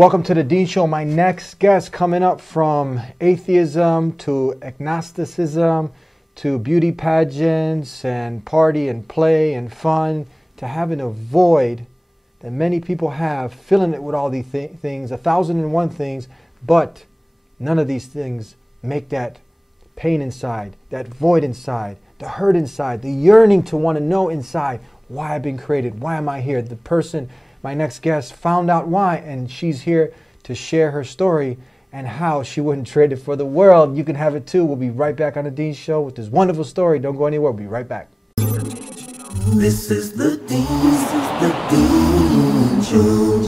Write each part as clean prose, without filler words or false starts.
Welcome to the Dean Show. My next guest coming up from atheism to agnosticism to beauty pageants and party and play and fun to having a void that many people have, filling it with all these things, 1,001 things, but none of these things make that pain inside, that void inside, the hurt inside, the yearning to want to know inside why I've been created, why am I here? The person, my next guest, found out why, and she's here to share her story and how she wouldn't trade it for the world. You can have it too. We'll be right back on the Dean Show with this wonderful story. Don't go anywhere. We'll be right back. This is the Dean Show.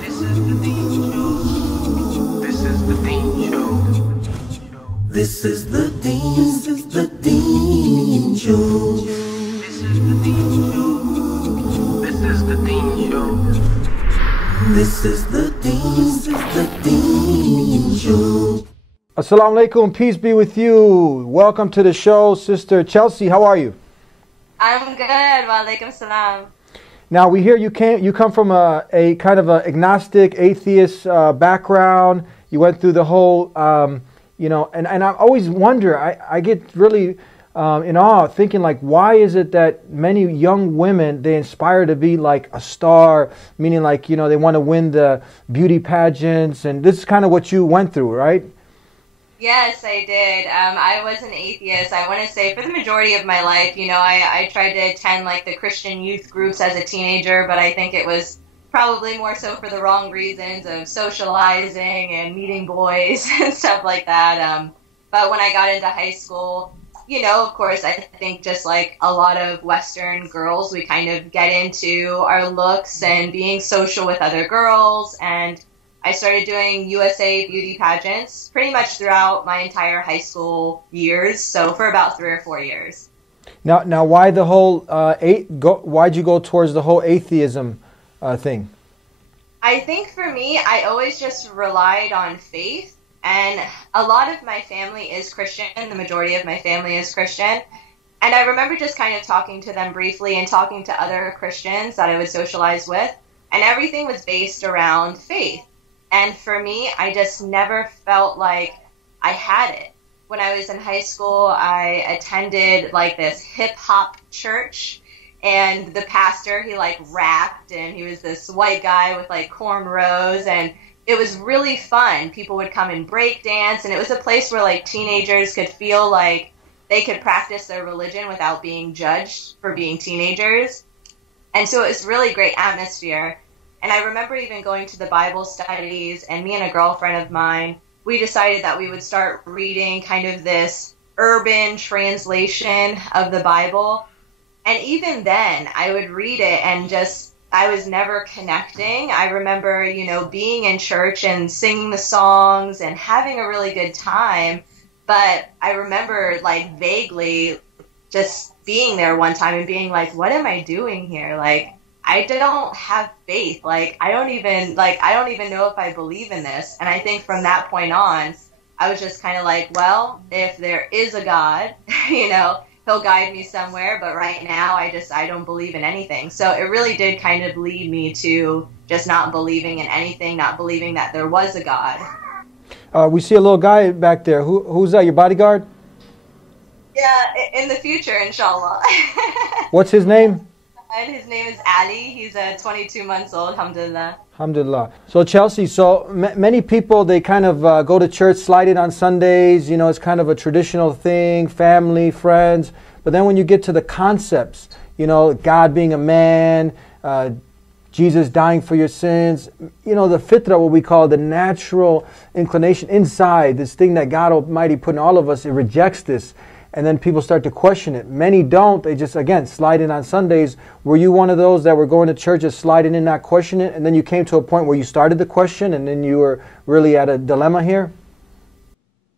This is the Dean Show. This is the Dean Show. This is the Dean Show. This is the Dean Show. This is the Dean Show. This is the Dean Show. Assalamu alaikum, peace be with you. Welcome to the show, Sister Chelsey. How are you? I'm good. Wa alaikum salam. Now we hear you come from a kind of a agnostic, atheist background. You went through the whole, and I always wonder. I get really in awe, thinking like, why is it that many young women, they inspire to be like a star, meaning like, they want to win the beauty pageants, and this is kind of what you went through, right? Yes, I did. I was an atheist. I want to say for the majority of my life, I tried to attend like the Christian youth groups as a teenager, but I think it was probably more so for the wrong reasons of socializing and meeting boys and stuff like that. But when I got into high school, of course, I think just like a lot of Western girls, we kind of get into our looks and being social with other girls. And I started doing USA beauty pageants pretty much throughout my entire high school years. So for about 3 or 4 years. Now, why the whole why'd you go towards the whole atheism thing? I think for me, I always just relied on faith. And a lot of my family is Christian. The majority of my family is Christian. And I remember just kind of talking to them briefly and talking to other Christians that I would socialize with. And everything was based around faith. And for me, I just never felt like I had it. When I was in high school, I attended like this hip hop church. And the pastor, he like rapped, and he was this white guy with like cornrows, and it was really fun. People would come and break dance, and it was a place where like teenagers could feel like they could practice their religion without being judged for being teenagers. And so it was really great atmosphere. And I remember even going to the Bible studies, and me and a girlfriend of mine, we decided that we would start reading kind of this urban translation of the Bible. And even then, I would read it and I was never connecting. I remember, being in church and singing the songs and having a really good time. But I remember like vaguely just being there one time and being like, what am I doing here? Like, I don't have faith. Like, I don't even know if I believe in this. And I think from that point on, I was just kind of like, well, if there is a God, He'll guide me somewhere, but right now I don't believe in anything. So it really did kind of lead me to just not believing in anything, not believing that there was a God. We see a little guy back there. Who's that, your bodyguard? Yeah, in the future, inshallah. What's his name? And his name is Ali. He's 22 months old, alhamdulillah. Alhamdulillah. So Chelsey, many people, they kind of go to church, slide in on Sundays, it's kind of a traditional thing, family, friends. But then when you get to the concepts, God being a man, Jesus dying for your sins, the fitra, what we call the natural inclination inside, this thing that God Almighty put in all of us, it rejects this. And then people start to question it. Many don't. They just, again, slide in on Sundays. Were you one of those that were going to church, just sliding in, not questioning it, and then you came to a point where you started the question, and then you were really at a dilemma here?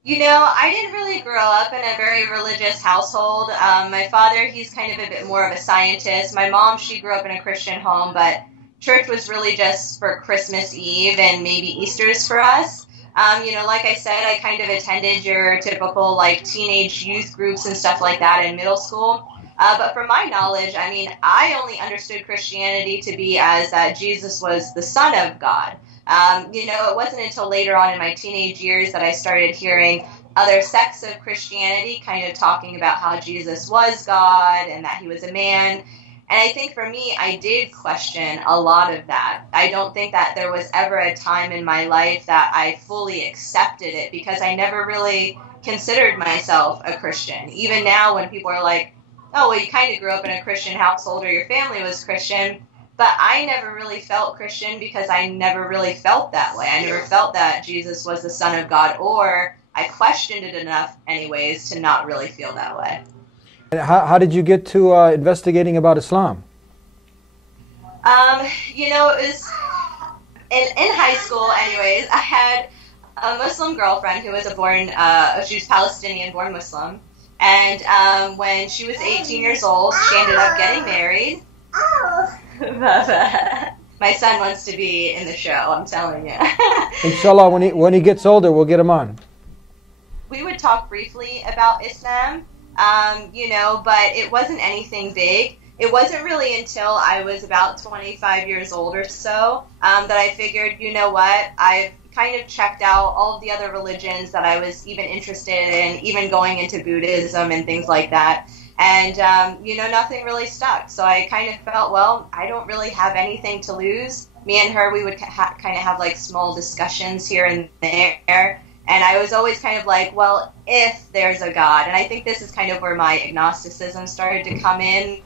I didn't really grow up in a very religious household. My father, he's kind of a bit more of a scientist. My mom, she grew up in a Christian home, but church was really just for Christmas Eve and maybe Easter's for us. Like I said, I kind of attended your typical like teenage youth groups and stuff like that in middle school. But from my knowledge, I only understood Christianity to be as that Jesus was the Son of God. It wasn't until later on in my teenage years that I started hearing other sects of Christianity kind of talking about how Jesus was God and that he was a man. And I think for me, I did question a lot of that. I don't think that there was ever a time in my life that I fully accepted it because I never really considered myself a Christian. Even now when people are like, oh, well, you kind of grew up in a Christian household or your family was Christian. But I never really felt Christian because I never really felt that way. I never felt that Jesus was the Son of God, or I questioned it enough anyways to not really feel that way. And how did you get to investigating about Islam? It was in high school anyways. I had a Muslim girlfriend who was she was Palestinian, born Muslim. And when she was 18 years old, she ended up getting married. My son wants to be in the show, I'm telling you. Inshallah, when he gets older, we'll get him on. We would talk briefly about Islam, but it wasn't anything big. It wasn't really until I was about 25 years old or so that I figured, you know what, I've kind of checked out all of the other religions that I was even interested in, even going into Buddhism and things like that. And, nothing really stuck. So I kind of felt, well, I don't really have anything to lose. Me and her, we would kind of have like small discussions here and there. And I was always kind of like, well, if there's a God. And I think this is kind of where my agnosticism started to come in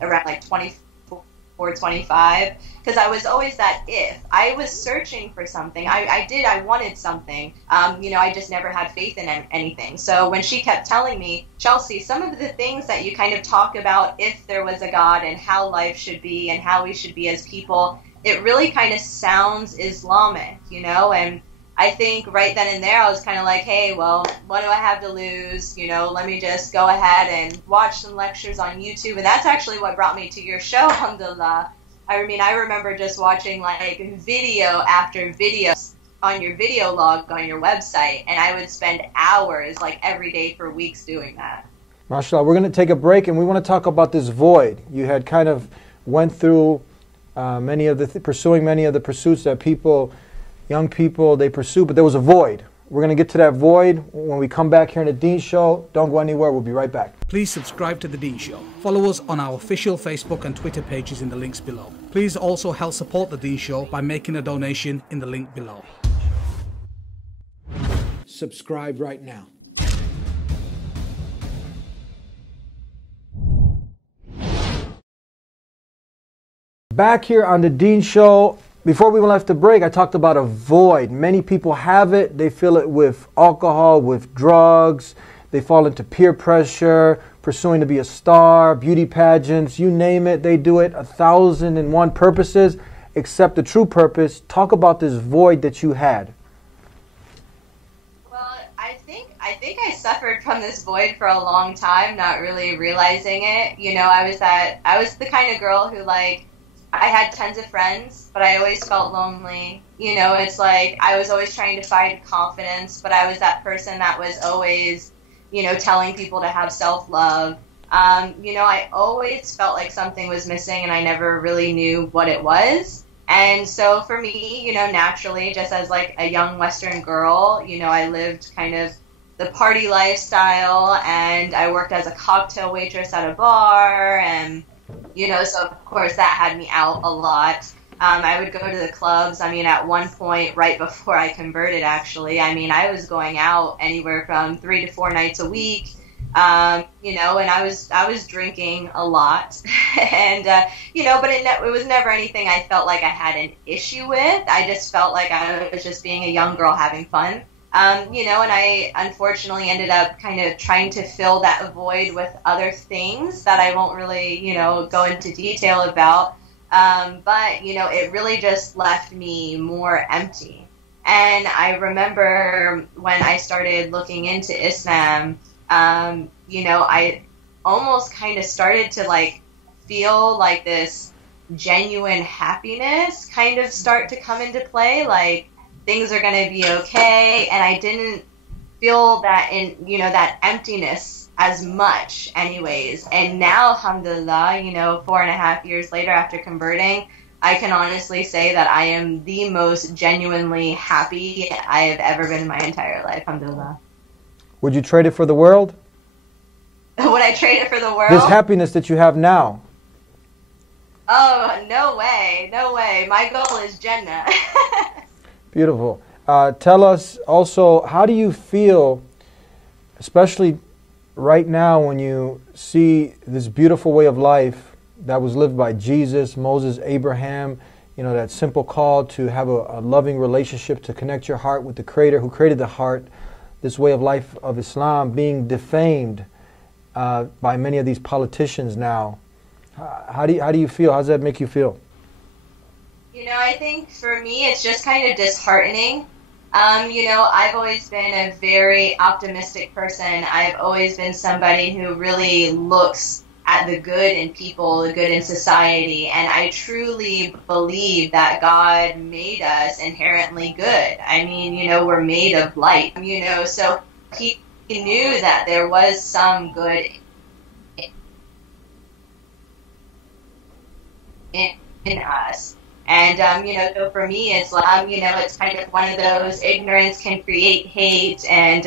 around like 24, 25. Because I was always that if. I was searching for something. I wanted something. I just never had faith in anything. So when she kept telling me, Chelsey, some of the things that you kind of talk about if there was a God and how life should be and how we should be as people, it really kind of sounds Islamic, and I think right then and there I was kind of like, hey, well, what do I have to lose? Let me just go ahead and watch some lectures on YouTube. And that's actually what brought me to your show, alhamdulillah. I remember just watching like video after video on your video log on your website. And I would spend hours like every day for weeks doing that. MashaAllah, we're going to take a break and we want to talk about this void. You had kind of went through pursuing many of the pursuits that young people, they pursue, but there was a void. We're going to get to that void when we come back here in the Dean Show. Don't go anywhere. We'll be right back. Please subscribe to The Dean Show. Follow us on our official Facebook and Twitter pages in the links below. Please also help support The Dean Show by making a donation in the link below. Subscribe right now. Back here on the Dean Show. Before we left the break, I talked about a void. Many people have it. They fill it with alcohol, with drugs. They fall into peer pressure, pursuing to be a star, beauty pageants, you name it. They do it 1,001 purposes, except the true purpose. Talk about this void that you had. Well, I think I suffered from this void for a long time, not really realizing it. I was the kind of girl who I had tons of friends, but I always felt lonely. It's like I was always trying to find confidence, but I was that person that was always, telling people to have self-love. I always felt like something was missing and I never really knew what it was. And so for me, naturally, just as like a young Western girl, I lived kind of the party lifestyle and I worked as a cocktail waitress at a bar and so of course that had me out a lot. I would go to the clubs. At one point, right before I converted, actually, I was going out anywhere from 3 to 4 nights a week. And I was drinking a lot, and but it was never anything I felt like I had an issue with. I just felt like I was just being a young girl having fun. And I unfortunately ended up kind of trying to fill that void with other things that I won't really, go into detail about. But it really just left me more empty. And I remember when I started looking into Islam, I almost kind of started to feel like this genuine happiness kind of start to come into play. Things are going to be okay, and I didn't feel that that emptiness as much anyways. And now, alhamdulillah, 4.5 years later after converting, I can honestly say that I am the most genuinely happy I have ever been in my entire life. Alhamdulillah. Would you trade it for the world? Would I trade it for the world? This happiness that you have now. Oh, no way. No way. My goal is Jannah. Beautiful. Tell us also, how do you feel, especially right now when you see this beautiful way of life that was lived by Jesus, Moses, Abraham, that simple call to have a loving relationship, to connect your heart with the Creator who created the heart, this way of life of Islam being defamed by many of these politicians now. How do you feel? How does that make you feel? I think for me it's just kind of disheartening. I've always been a very optimistic person. I've always been somebody who really looks at the good in people, the good in society, and I truly believe that God made us inherently good. I mean, we're made of light, so he knew that there was some good in us. And, so for me, it's like, it's kind of one of those, ignorance can create hate, and,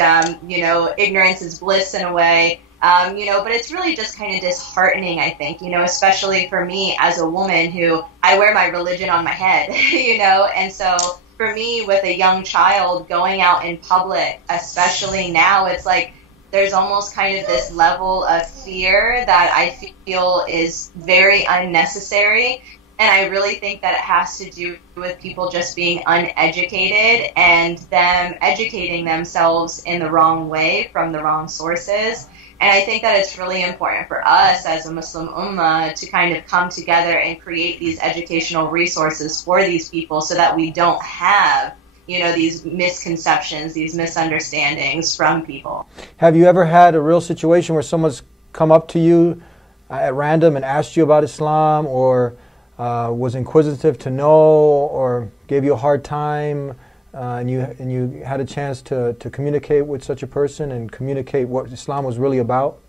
ignorance is bliss in a way, but it's really just kind of disheartening, I think, especially for me as a woman who, I wear my religion on my head, and so for me with a young child going out in public, especially now, it's like, there's almost kind of this level of fear that I feel is very unnecessary. And I really think that it has to do with people just being uneducated and them educating themselves in the wrong way from the wrong sources. And I think that it's really important for us as a Muslim ummah to kind of come together and create these educational resources for these people so that we don't have, these misconceptions, these misunderstandings from people. Have you ever had a real situation where someone's come up to you at random and asked you about Islam, or was inquisitive to know, or gave you a hard time, and you had a chance to communicate with such a person and communicate what Islam was really about?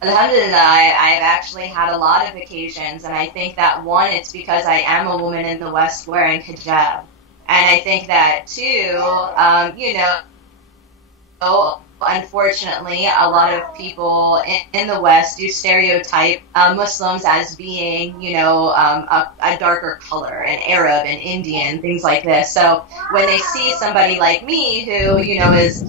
Alhamdulillah, I've actually had a lot of occasions, and I think that one, it's because I am a woman in the West wearing hijab. And I think that too, unfortunately, a lot of people in the West do stereotype Muslims as being, a darker color, an Arab, an Indian, things like this. So when they see somebody like me who, is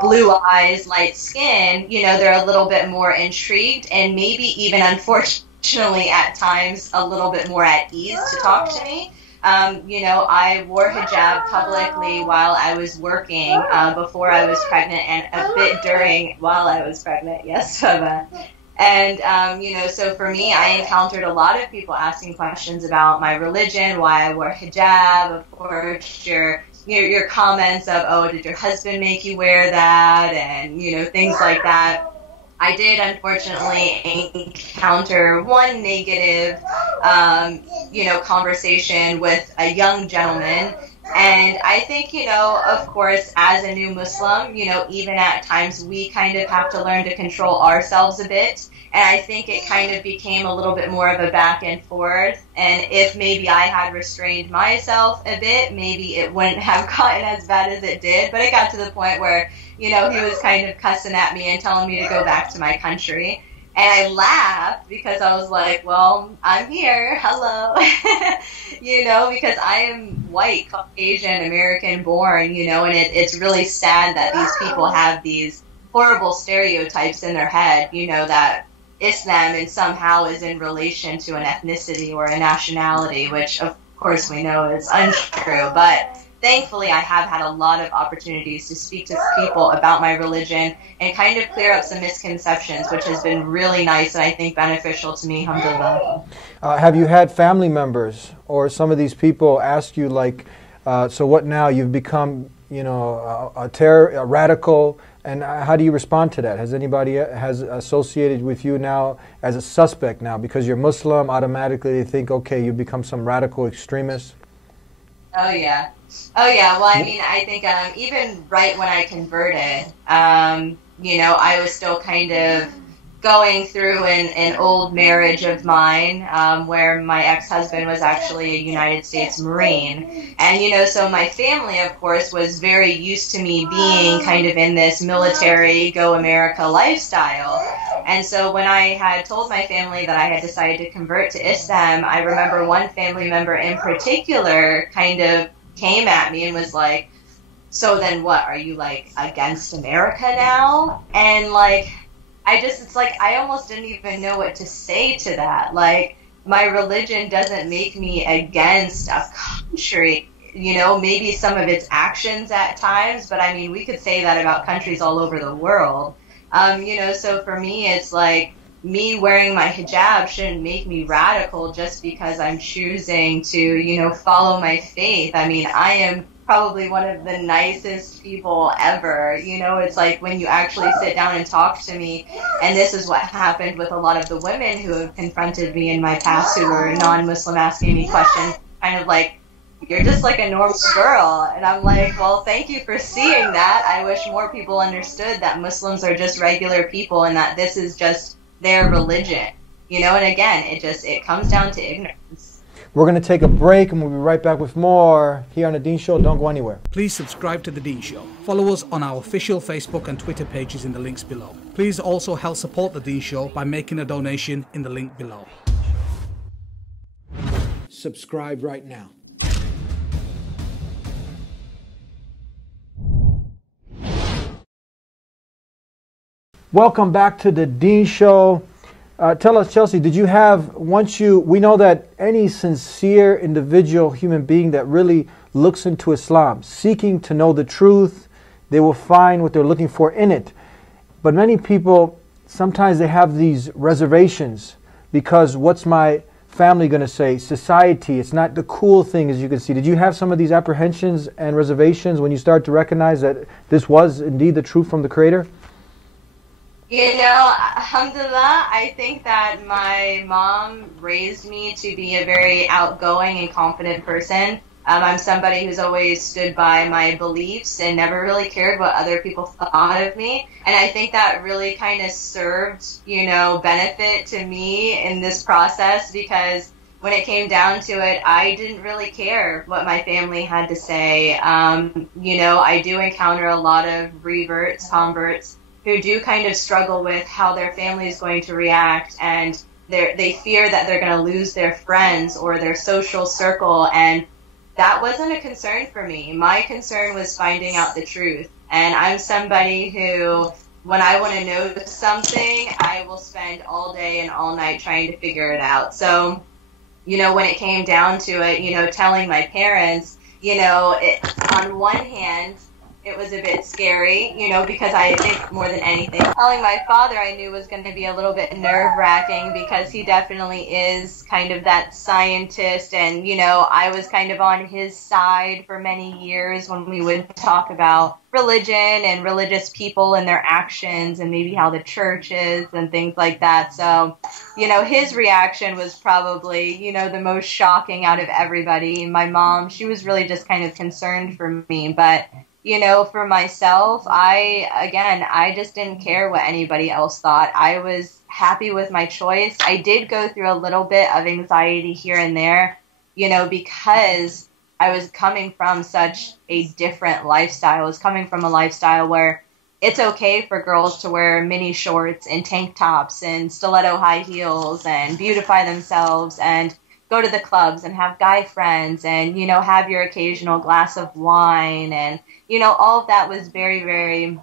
blue eyes, light skin, they're a little bit more intrigued and maybe even, unfortunately, at times a little bit more at ease to talk to me. I wore hijab publicly while I was working, before I was pregnant, and a bit during while I was pregnant, yes, Baba. And, so for me, I encountered a lot of people asking questions about my religion, why I wore hijab, of course, your comments of, oh, did your husband make you wear that, and, things like that. I did, unfortunately, encounter one negative, conversation with a young gentleman. And I think, of course, as a new Muslim, even at times we kind of have to learn to control ourselves a bit. And I think it kind of became a little bit more of a back and forth. And if maybe I had restrained myself a bit, maybe it wouldn't have gotten as bad as it did. But it got to the point where, he was kind of cussing at me and telling me to go back to my country. And I laughed because I was like, well, I'm here. Hello. Because I am white, Caucasian, American born, and it's really sad that these people have these horrible stereotypes in their head, that Islam and somehow is in relation to an ethnicity or a nationality, which of course we know is untrue. But thankfully, I have had a lot of opportunities to speak to people about my religion and kind of clear up some misconceptions, which has been really nice and I think beneficial to me, alhamdulillah. Have you had family members or some of these people ask you, like, so what now? You've become, a radical, and how do you respond to that? Has anybody associated with you now as a suspect now? Because you're Muslim, automatically they think, okay, you've become some radical extremist? Oh, yeah. Well, I mean, I think even right when I converted, I was still kind of going through an old marriage of mine, where my ex-husband was actually a United States Marine. And, so my family, of course, was very used to me being kind of in this military, go America lifestyle. And so when I had told my family that I had decided to convert to Islam, I remember one family member in particular kind of came at me and was like, so then what, are you like against America now? And like, it's like, I almost didn't even know what to say to that. Like, my religion doesn't make me against a country, maybe some of its actions at times, but I mean, we could say that about countries all over the world. So for me, it's like, me wearing my hijab shouldn't make me radical just because I'm choosing to, follow my faith. I mean, I am probably one of the nicest people ever. It's like when you actually sit down and talk to me, and this is what happened with a lot of the women who have confronted me in my past who were non-Muslim, asking me questions, kind of like, you're just like a normal girl. And I'm like, well, thank you for seeing that. I wish more people understood that Muslims are just regular people and that this is just their religion. And again, it comes down to ignorance. We're going to take a break and we'll be right back with more here on The Dean Show. Don't go anywhere. Please subscribe to The Dean Show. Follow us on our official Facebook and Twitter pages in the links below. Please also help support The Dean Show by making a donation in the link below. Subscribe right now. Welcome back to The Dean Show. Tell us, Chelsey, did you have, we know that any sincere individual, human being that really looks into Islam, seeking to know the truth, they will find what they're looking for in it. But many people, sometimes they have these reservations because what's my family going to say? Society, it's not the cool thing, as you can see. Did you have some of these apprehensions and reservations when you started to recognize that this was indeed the truth from the Creator? Alhamdulillah, I think that my mom raised me to be a very outgoing and confident person. I'm somebody who's always stood by my beliefs and never really cared what other people thought of me. And I think that really kind of served, benefit to me in this process, because when it came down to it, I didn't really care what my family had to say. I do encounter a lot of converts, who do kind of struggle with how their family is going to react, and they fear that they're going to lose their friends or their social circle, and that wasn't a concern for me. My concern was finding out the truth, and I'm somebody who, when I want to know something, I will spend all day and all night trying to figure it out. So, when it came down to it, telling my parents, on one hand, it was a bit scary, because I think more than anything, telling my father I knew was going to be a little bit nerve-wracking, because he definitely is kind of that scientist, and, I was kind of on his side for many years when we would talk about religion and religious people and their actions and maybe how the church is and things like that. So, his reaction was probably, the most shocking out of everybody. My mom, she was really just kind of concerned for me, but for myself, I just didn't care what anybody else thought. I was happy with my choice. I did go through a little bit of anxiety here and there, because I was coming from such a different lifestyle. I was coming from a lifestyle where it's okay for girls to wear mini shorts and tank tops and stiletto high heels and beautify themselves and go to the clubs and have guy friends and, have your occasional glass of wine. And, all of that was very, very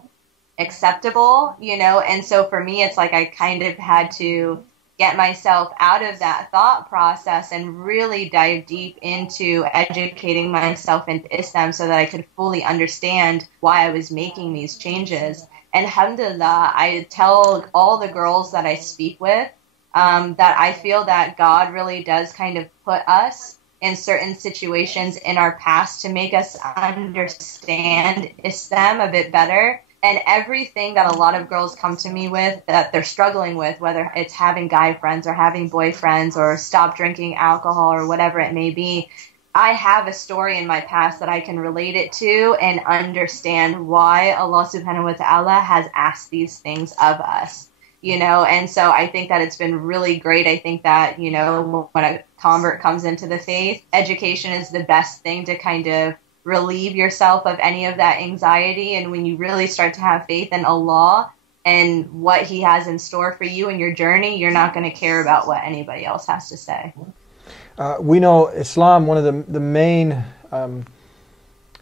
acceptable, And so for me, it's like I kind of had to get myself out of that thought process and really dive deep into educating myself in Islam so that I could fully understand why I was making these changes. And alhamdulillah, I tell all the girls that I speak with, that I feel that God really does kind of put us in certain situations in our past to make us understand Islam a bit better. And everything that a lot of girls come to me with that they're struggling with, whether it's having guy friends or having boyfriends or stop drinking alcohol or whatever it may be, I have a story in my past that I can relate it to and understand why Allah subhanahu wa ta'ala has asked these things of us. and so I think that it's been really great. I think that, when a convert comes into the faith, education is the best thing to kind of relieve yourself of any of that anxiety. And when you really start to have faith in Allah and what he has in store for you and your journey, you're not going to care about what anybody else has to say. We know Islam, one of the main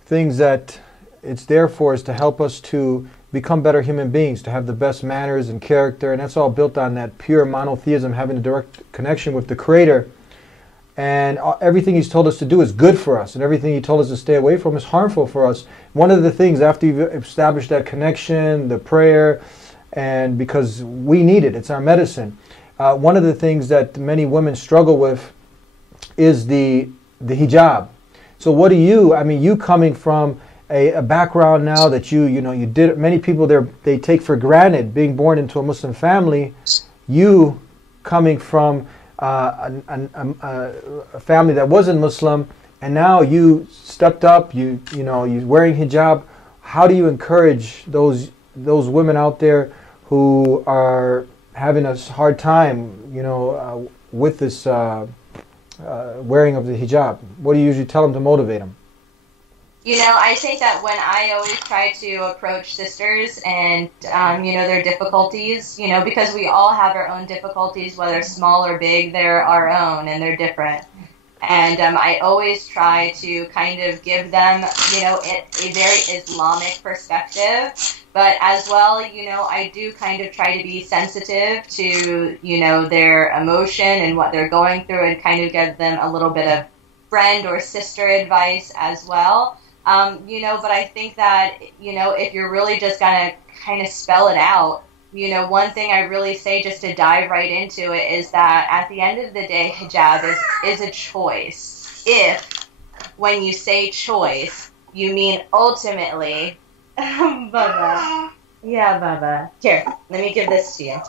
things that it's there for is to help us to become better human beings, to have the best manners and character, and that's all built on that pure monotheism, having a direct connection with the Creator. And everything he's told us to do is good for us, and everything he told us to stay away from is harmful for us. One of the things, after you've established that connection, the prayer, and because we need it, it's our medicine, one of the things that many women struggle with is the hijab. So what do you, you coming from a background now that you did, many people they take for granted being born into a Muslim family, you coming from a family that wasn't Muslim, and now you stepped up, you're wearing hijab. How do you encourage those women out there who are having a hard time, with this wearing of the hijab? What do you usually tell them to motivate them? I think that when I always try to approach sisters and, their difficulties, because we all have our own difficulties, whether small or big, they're our own and they're different. And I always try to kind of give them, a very Islamic perspective. But as well, I do kind of try to be sensitive to, their emotion and what they're going through, and kind of give them a little bit of friend or sister advice as well. But I think that, if you're really just going to kind of spell it out, one thing I really say, just to dive right into it, is that at the end of the day, hijab is a choice. If, when you say choice, you mean ultimately, Bubba. Yeah, Bubba. Here, let me give this to you.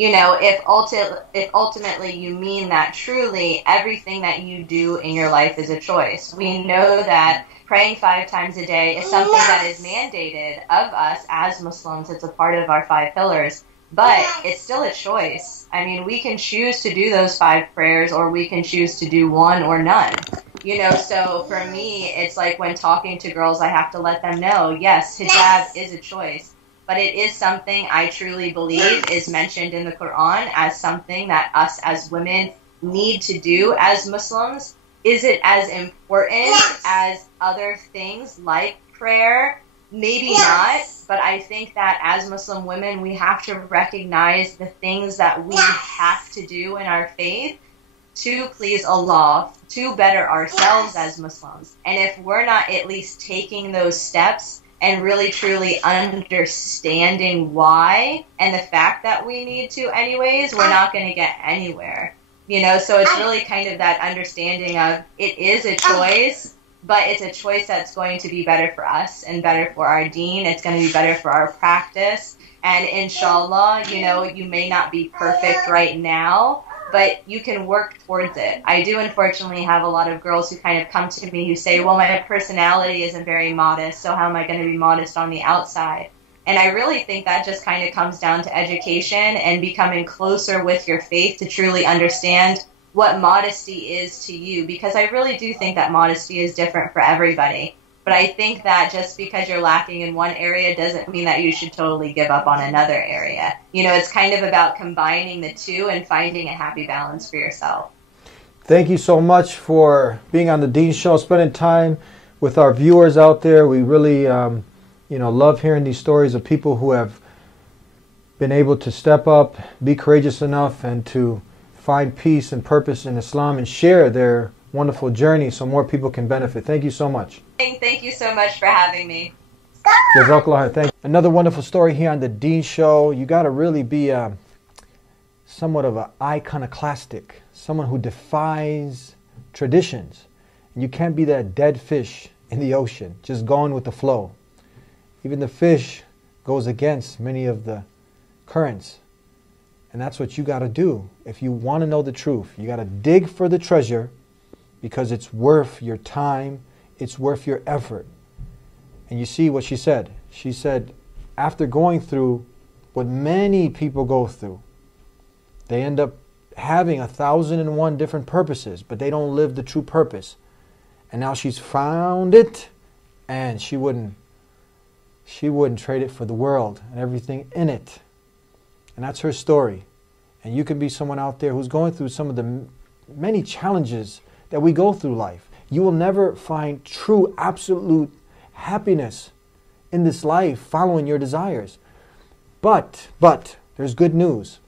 If ultimately you mean that truly everything that you do in your life is a choice. We know that praying 5 times a day is something that is mandated of us as Muslims. It's a part of our 5 pillars, but it's still a choice. We can choose to do those 5 prayers, or we can choose to do 1 or none. So for me, it's like when talking to girls, I have to let them know, yes, hijab is a choice. But it is something I truly believe is mentioned in the Quran as something that us as women need to do as Muslims. Is it as important as other things like prayer? Maybe not, but I think that as Muslim women, we have to recognize the things that we have to do in our faith to please Allah, to better ourselves as Muslims. And if we're not at least taking those steps and really truly understanding why and the fact that we need to anyways, we're not going to get anywhere. So it's really kind of that understanding of it is a choice, but it's a choice that's going to be better for us and better for our deen. It's going to be better for our practice. And inshallah, you may not be perfect right now, but you can work towards it. I do unfortunately have a lot of girls who kind of come to me who say, well, my personality isn't very modest, so how am I going to be modest on the outside? And I really think that just kind of comes down to education and becoming closer with your faith to truly understand what modesty is to you, because I really do think that modesty is different for everybody. But I think that just because you're lacking in one area doesn't mean that you should totally give up on another area. It's kind of about combining the two and finding a happy balance for yourself. Thank you so much for being on the Dean Show, spending time with our viewers out there. We really, love hearing these stories of people who have been able to step up, be courageous enough, and to find peace and purpose in Islam and share their wonderful journey so more people can benefit. Thank you so much. Thank you so much for having me. Jazakallah. Thank you. Another wonderful story here on the Dean Show. You got to really be somewhat of an iconoclastic, someone who defies traditions. And you can't be that dead fish in the ocean, just going with the flow. Even the fish goes against many of the currents. And that's what you got to do. If you want to know the truth, you got to dig for the treasure, because it's worth your time, it's worth your effort. And you see what she said. She said, after going through what many people go through, they end up having 1,001 different purposes, but they don't live the true purpose. And now she's found it, and she wouldn't trade it for the world and everything in it. And that's her story. And you can be someone out there who's going through some of the many challenges that we go through life. You will never find true, absolute happiness in this life following your desires. But there's good news.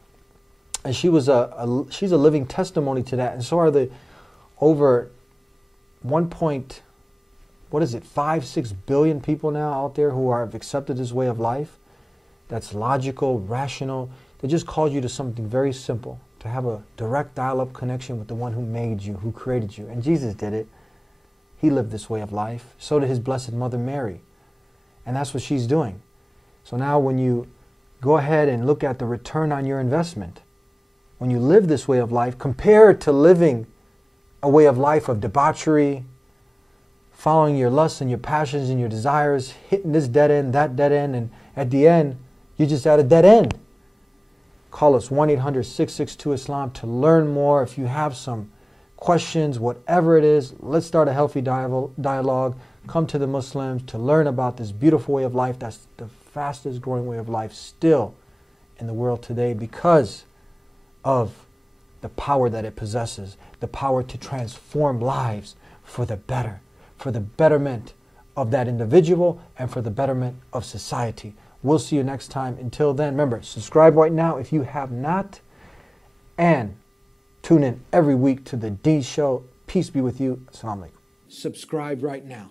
And she's a living testimony to that. And so are the over 5-6 billion people now out there who have accepted this way of life. That's logical, rational. They just called you to something very simple, to have a direct dial-up connection with the one who made you, who created you. And Jesus did it. He lived this way of life. So did his blessed mother Mary. And that's what she's doing. So now when you go ahead and look at the return on your investment, when you live this way of life, compared to living a way of life of debauchery, following your lusts and your passions and your desires, hitting this dead end, that dead end, and at the end, you're just at a dead end. Call us 1-800-662-ISLAM to learn more. If you have some questions, whatever it is, let's start a healthy dialogue. Come to the Muslims to learn about this beautiful way of life. That's the fastest growing way of life still in the world today because of the power that it possesses, the power to transform lives for the better, for the betterment of that individual and for the betterment of society. We'll see you next time. Until then, remember, subscribe right now if you have not, and tune in every week to the D Show. Peace be with you. Assalamu alaikum. Subscribe right now.